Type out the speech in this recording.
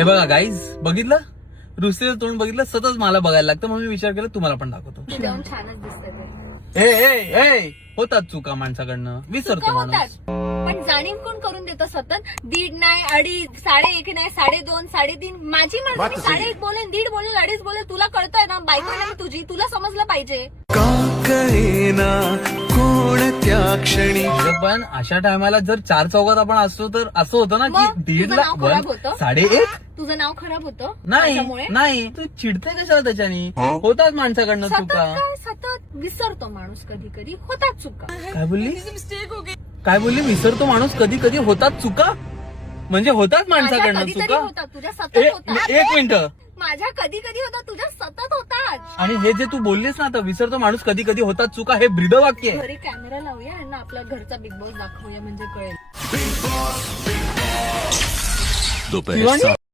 हे बघा गाईज, बघितलं रुसेचं तोंड बघितलं, सतत मला बघायला लागतं, म्हणून मी विचार केला तुम्हाला पण दाखवतो. जाऊन छानच दिसत ए होतात चुका माणसाकडनं, विसरतो माणूस. पण जाणीव कोण करून देतं सतत? 1.5 नाही, 2.5, 1.5 नाही, 2.5, 3.5. माझी मर्जी, 1.5 बोलेन, 1.5 बोलेल, 2.5 बोलेल. तुला कळतंय ना, बायको ना तुझी, तुला समजलं पाहिजे. पण अशा टायमाला जर 4 चौकात आपण असतो तर असं होतं ना की 1.5 1.5 तुझं नाव खराब होतं. नाही तू चिडते कशाला त्याच्यानी? होतात माणसाकडनं चुका. सतत विसरतो माणूस, कधी कधी होतात चुका. काय बोलली? विसरतो माणूस, कधी कधी होतात चुका. म्हणजे होतात माणसाकडनं चुका. होतात तुझ्या, सतत होतात. एक मिनिट, माझ्या कधी कधी होतात, तुझ्या सतत होतात. आणि हे जे तू बोललीस ना आता, विसरतो माणूस कधी कधी होतात चुका, हे ब्रीद वाक्य आहे. घरी कॅमेरा लावूया आणि आपला घरचा बिग बॉस दाखवूया, म्हणजे कळेल.